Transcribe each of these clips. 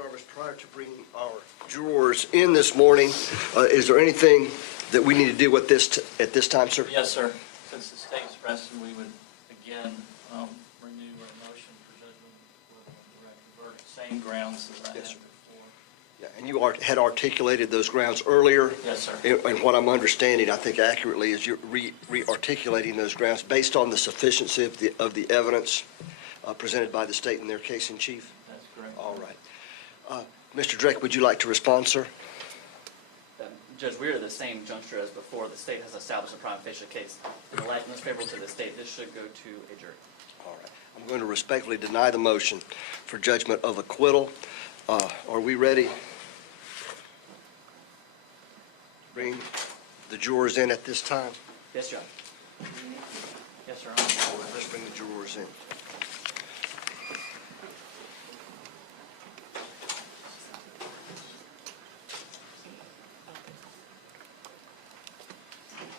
Jarvis, prior to bringing our jurors in this morning, is there anything that we need to deal with at this time, sir? Yes, sir. Since the state is resting, we would again renew our motion for judgment of the verdict, same grounds as I had before. Yeah, and you had articulated those grounds earlier. Yes, sir. And what I'm understanding, I think accurately, is you're re-articulating those grounds based on the sufficiency of the evidence presented by the state in their case in chief? That's correct. All right. Mr. Drake, would you like to respond, sir? Judge, we're at the same juncture as before. The state has established a prima facie case. In the light most favorable to the state, this should go to a jury. All right. I'm going to respectfully deny the motion for judgment of acquittal. Are we ready? Bring the jurors in at this time. Yes, Judge. Yes, sir. Let's bring the jurors in.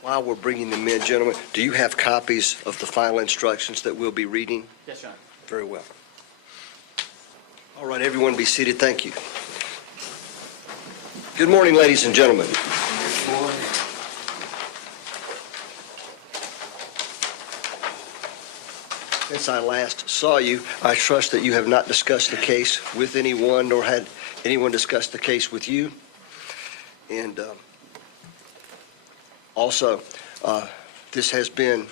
While we're bringing them in, gentlemen, do you have copies of the final instructions that we'll be reading? Yes, Your Honor. Very well. All right, everyone be seated. Thank you. Good morning, ladies and gentlemen. Good morning. Since I last saw you, I trust that you have not discussed the case with anyone, nor had anyone discuss the case with you. And also, this has been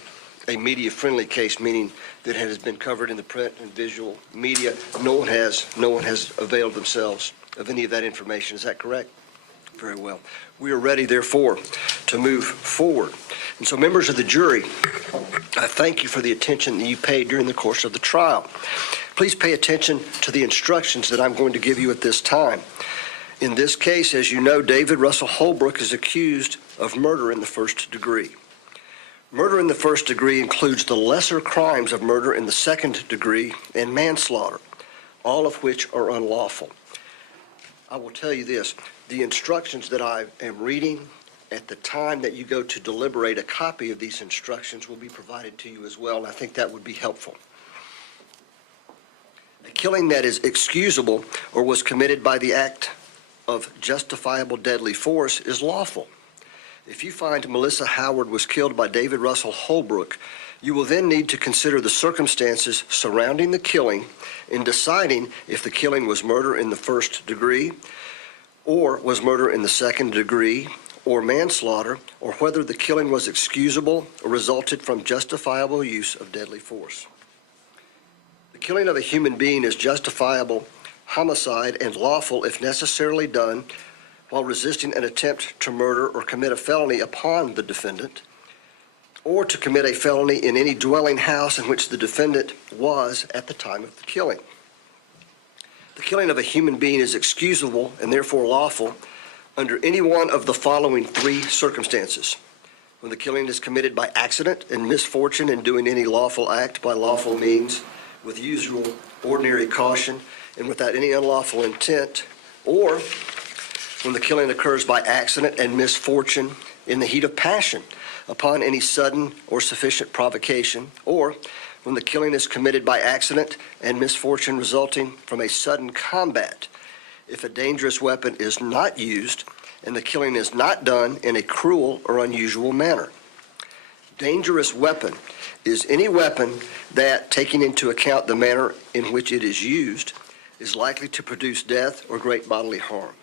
a media-friendly case, meaning that it has been covered in the print and visual media. No one has availed themselves of any of that information. Is that correct? Very well. We are ready, therefore, to move forward. And so, members of the jury, I thank you for the attention that you paid during the course of the trial. Please pay attention to the instructions that I'm going to give you at this time. In this case, as you know, David Russell Holbrook is accused of murder in the first degree. Murder in the first degree includes the lesser crimes of murder in the second degree and manslaughter, all of which are unlawful. I will tell you this, the instructions that I am reading, at the time that you go to deliberate, a copy of these instructions will be provided to you as well, and I think that would be helpful. A killing that is excusable or was committed by the act of justifiable deadly force is lawful. If you find Melissa Howard was killed by David Russell Holbrook, you will then need to consider the circumstances surrounding the killing in deciding if the killing was murder in the first degree, or was murder in the second degree, or manslaughter, or whether the killing was excusable or resulted from justifiable use of deadly force. The killing of a human being is justifiable homicide and lawful if necessarily done while resisting an attempt to murder or commit a felony upon the defendant, or to commit a felony in any dwelling house in which the defendant was at the time of the killing. The killing of a human being is excusable and therefore lawful under any one of the following three circumstances: when the killing is committed by accident and misfortune in doing any lawful act by lawful means, with usual ordinary caution, and without any unlawful intent, or when the killing occurs by accident and misfortune in the heat of passion upon any sudden or sufficient provocation, or when the killing is committed by accident and misfortune resulting from a sudden combat, if a dangerous weapon is not used and the killing is not done in a cruel or unusual manner. Dangerous weapon is any weapon that, taking into account the manner in which it is used, is likely to produce death or great bodily harm.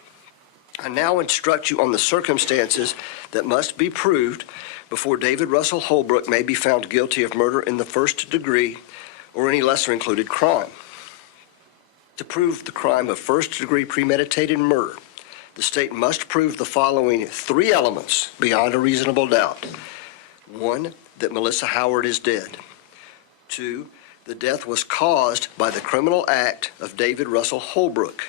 I now instruct you on the circumstances that must be proved before David Russell Holbrook may be found guilty of murder in the first degree or any lesser included crime. To prove the crime of first degree premeditated murder, the state must prove the following three elements beyond a reasonable doubt. 1, that Melissa Howard is dead. 2, the death was caused by the criminal act of David Russell Holbrook.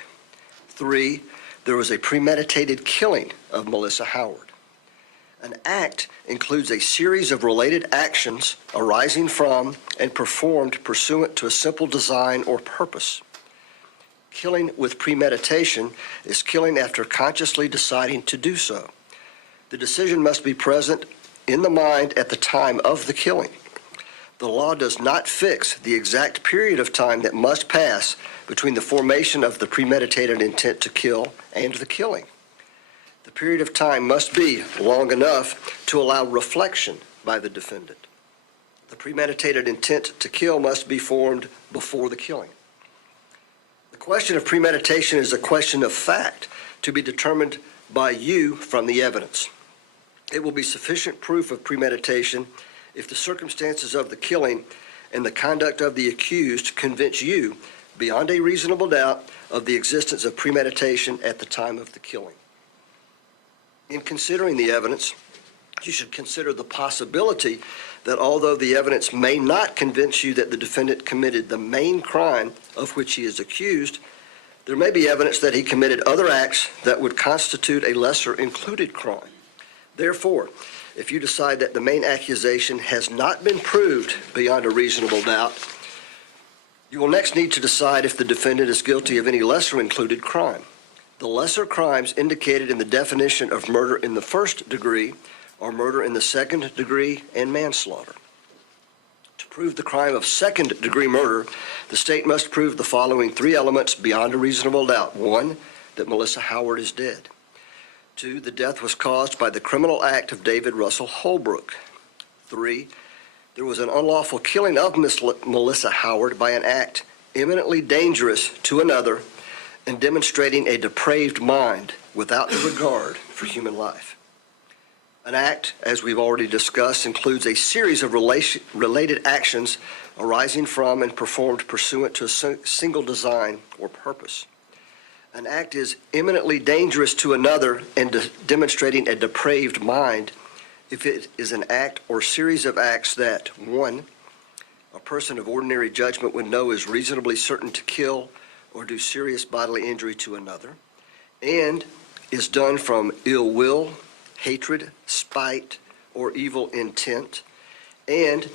3, there was a premeditated killing of Melissa Howard. An act includes a series of related actions arising from and performed pursuant to a simple design or purpose. Killing with premeditation is killing after consciously deciding to do so. The decision must be present in the mind at the time of the killing. The law does not fix the exact period of time that must pass between the formation of the premeditated intent to kill and the killing. The period of time must be long enough to allow reflection by the defendant. The premeditated intent to kill must be formed before the killing. The question of premeditation is a question of fact to be determined by you from the evidence. It will be sufficient proof of premeditation if the circumstances of the killing and the conduct of the accused convince you, beyond a reasonable doubt, of the existence of premeditation at the time of the killing. In considering the evidence, you should consider the possibility that although the evidence may not convince you that the defendant committed the main crime of which he is accused, there may be evidence that he committed other acts that would constitute a lesser included crime. Therefore, if you decide that the main accusation has not been proved beyond a reasonable doubt, you will next need to decide if the defendant is guilty of any lesser included crime. The lesser crimes indicated in the definition of murder in the first degree are murder in the second degree and manslaughter. To prove the crime of second degree murder, the state must prove the following three elements beyond a reasonable doubt. 1, that Melissa Howard is dead. 2, the death was caused by the criminal act of David Russell Holbrook. 3, there was an unlawful killing of Melissa Howard by an act eminently dangerous to another and demonstrating a depraved mind without regard for human life. An act, as we've already discussed, includes a series of related actions arising from and performed pursuant to a single design or purpose. An act is eminently dangerous to another and demonstrating a depraved mind if it is an act or series of acts that, 1, a person of ordinary judgment would know is reasonably certain to kill or do serious bodily injury to another, and is done from ill will, hatred, spite, or evil intent, and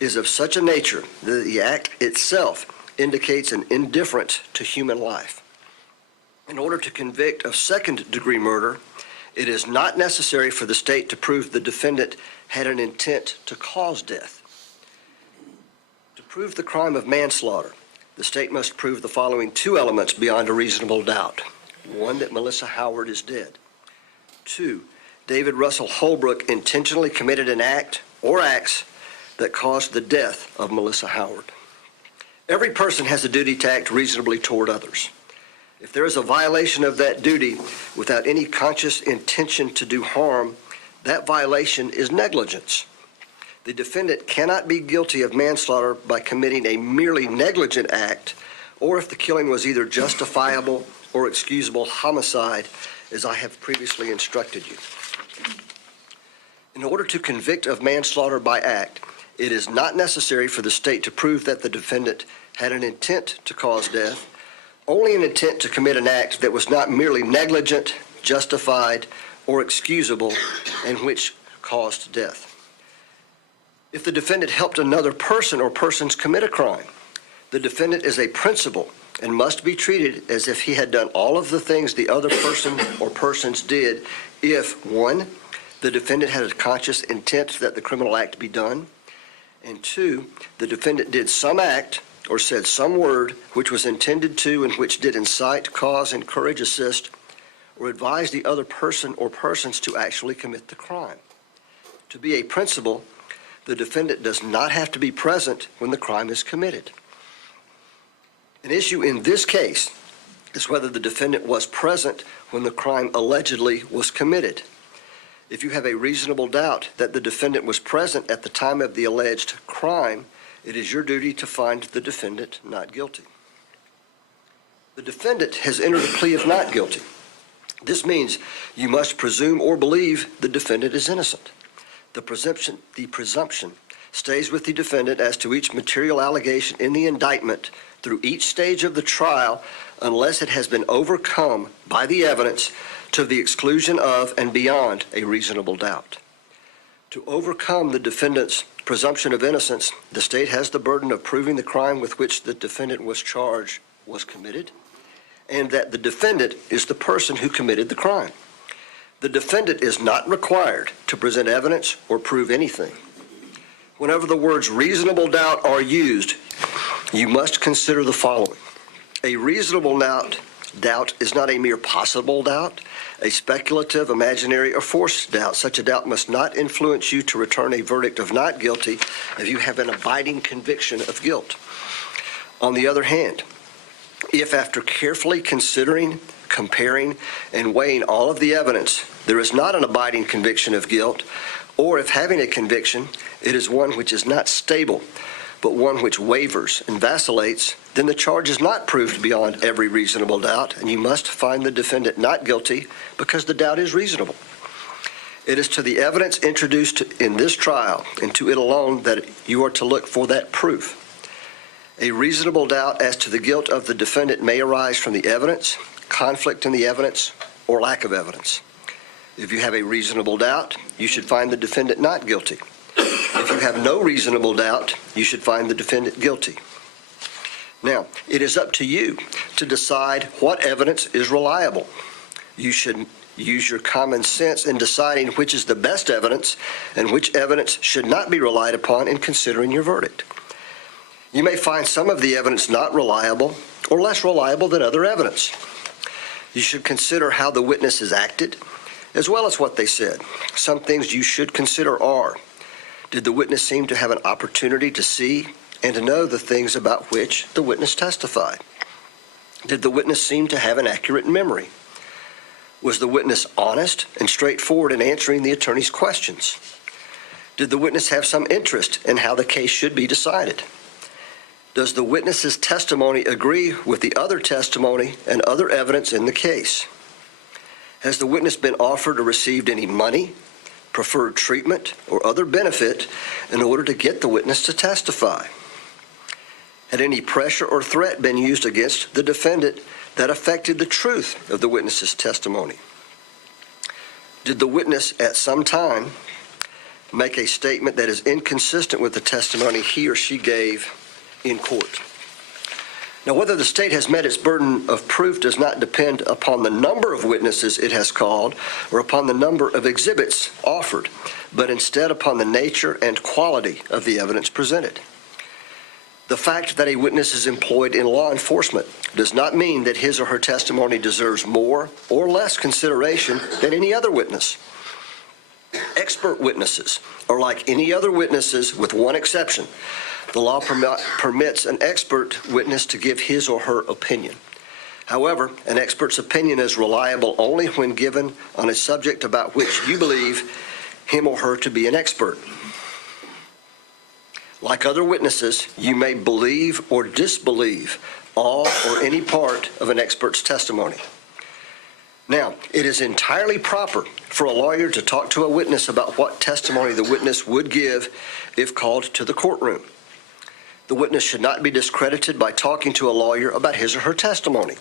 is of such a nature that the act itself indicates an indifference to human life. In order to convict of second-degree murder, it is not necessary for the state to prove the defendant had an intent to cause death. To prove the crime of manslaughter, the state must prove the following two elements beyond a reasonable doubt. 1, that Melissa Howard is dead. 2, David Russell Holbrook intentionally committed an act or acts that caused the death of Melissa Howard. Every person has a duty to act reasonably toward others. If there is a violation of that duty without any conscious intention to do harm, that violation is negligence. The defendant cannot be guilty of manslaughter by committing a merely negligent act, or if the killing was either justifiable or excusable homicide, as I have previously instructed you. In order to convict of manslaughter by act, it is not necessary for the state to prove that the defendant had an intent to cause death, only an intent to commit an act that was not merely negligent, justified, or excusable, and which caused death. If the defendant helped another person or persons commit a crime, the defendant is a principal and must be treated as if he had done all of the things the other person or persons did if, 1, the defendant had a conscious intent that the criminal act be done, and 2, the defendant did some act or said some word which was intended to and which did incite, cause, encourage, assist, or advise the other person or persons to actually commit the crime. To be a principal, the defendant does not have to be present when the crime is committed. An issue in this case is whether the defendant was present when the crime allegedly was committed. If you have a reasonable doubt that the defendant was present at the time of the alleged crime, it is your duty to find the defendant not guilty. The defendant has entered a plea of not guilty. This means you must presume or believe the defendant is innocent. The presumption stays with the defendant as to each material allegation in the indictment through each stage of the trial unless it has been overcome by the evidence to the exclusion of and beyond a reasonable doubt. To overcome the defendant's presumption of innocence, the state has the burden of proving the crime with which the defendant was charged was committed, and that the defendant is the person who committed the crime. The defendant is not required to present evidence or prove anything. Whenever the words reasonable doubt are used, you must consider the following. A reasonable doubt is not a mere possible doubt, a speculative, imaginary, or forced doubt. Such a doubt must not influence you to return a verdict of not guilty if you have an abiding conviction of guilt. On the other hand, if after carefully considering, comparing, and weighing all of the evidence, there is not an abiding conviction of guilt, or if having a conviction, it is one which is not stable, but one which wavers and vacillates, then the charge is not proved beyond every reasonable doubt, and you must find the defendant not guilty because the doubt is reasonable. It is to the evidence introduced in this trial and to it alone that you are to look for that proof. A reasonable doubt as to the guilt of the defendant may arise from the evidence, conflict in the evidence, or lack of evidence. If you have a reasonable doubt, you should find the defendant not guilty. If you have no reasonable doubt, you should find the defendant guilty. Now, it is up to you to decide what evidence is reliable. You should use your common sense in deciding which is the best evidence and which evidence should not be relied upon in considering your verdict. You may find some of the evidence not reliable or less reliable than other evidence. You should consider how the witnesses acted, as well as what they said. Some things you should consider are: did the witness seem to have an opportunity to see and to know the things about which the witness testified? Did the witness seem to have an accurate memory? Was the witness honest and straightforward in answering the attorney's questions? Did the witness have some interest in how the case should be decided? Does the witness's testimony agree with the other testimony and other evidence in the case? Has the witness been offered or received any money, preferred treatment, or other benefit in order to get the witness to testify? Had any pressure or threat been used against the defendant that affected the truth of the witness's testimony? Did the witness at some time make a statement that is inconsistent with the testimony he or she gave in court? Now, whether the state has met its burden of proof does not depend upon the number of witnesses it has called or upon the number of exhibits offered, but instead upon the nature and quality of the evidence presented. The fact that a witness is employed in law enforcement does not mean that his or her testimony deserves more or less consideration than any other witness. Expert witnesses are like any other witnesses with one exception. The law permits an expert witness to give his or her opinion. However, an expert's opinion is reliable only when given on a subject about which you believe him or her to be an expert. Like other witnesses, you may believe or disbelieve all or any part of an expert's testimony. Now, it is entirely proper for a lawyer to talk to a witness about what testimony the witness would give if called to the courtroom. The witness should not be discredited by talking to a lawyer about his or her testimony.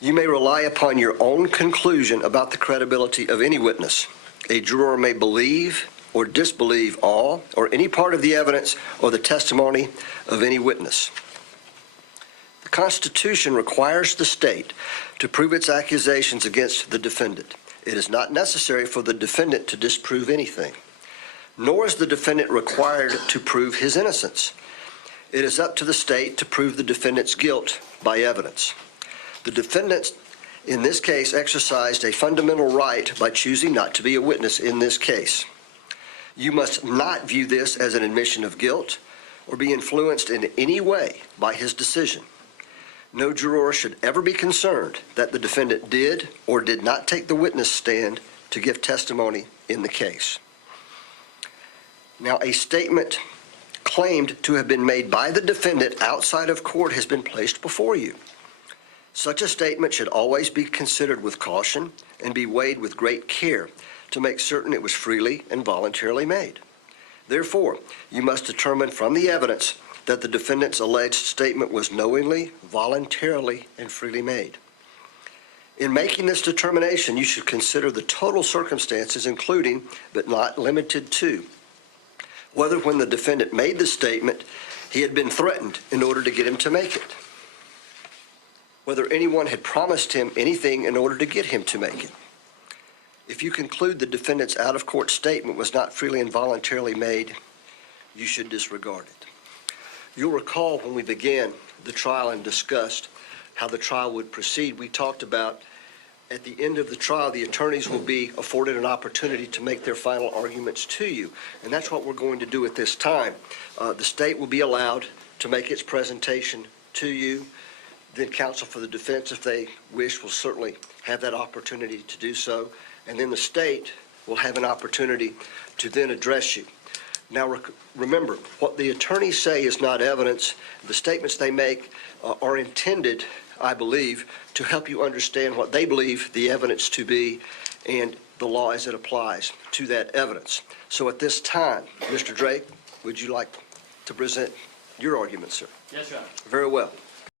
You may rely upon your own conclusion about the credibility of any witness. A juror may believe or disbelieve all or any part of the evidence or the testimony of any witness. The Constitution requires the state to prove its accusations against the defendant. It is not necessary for the defendant to disprove anything, nor is the defendant required to prove his innocence. It is up to the state to prove the defendant's guilt by evidence. The defendant, in this case, exercised a fundamental right by choosing not to be a witness in this case. You must not view this as an admission of guilt or be influenced in any way by his decision. No juror should ever be concerned that the defendant did or did not take the witness stand to give testimony in the case. Now, a statement claimed to have been made by the defendant outside of court has been placed before you. Such a statement should always be considered with caution and be weighed with great care to make certain it was freely and voluntarily made. Therefore, you must determine from the evidence that the defendant's alleged statement was knowingly, voluntarily, and freely made. In making this determination, you should consider the total circumstances, including, but not limited to, whether when the defendant made the statement, he had been threatened in order to get him to make it, whether anyone had promised him anything in order to get him to make it. If you conclude the defendant's out-of-court statement was not freely and voluntarily made, you should disregard it. You'll recall when we began the trial and discussed how the trial would proceed, we talked about at the end of the trial, the attorneys will be afforded an opportunity to make their final arguments to you. And that's what we're going to do at this time. The state will be allowed to make its presentation to you. Then counsel for the defense, if they wish, will certainly have that opportunity to do so. And then the state will have an opportunity to then address you. Now, remember, what the attorneys say is not evidence. The statements they make are intended, I believe, to help you understand what they believe the evidence to be and the law as it applies to that evidence. So at this time, Mr. Drake, would you like to present your argument, sir? Yes, Your Honor. Very well.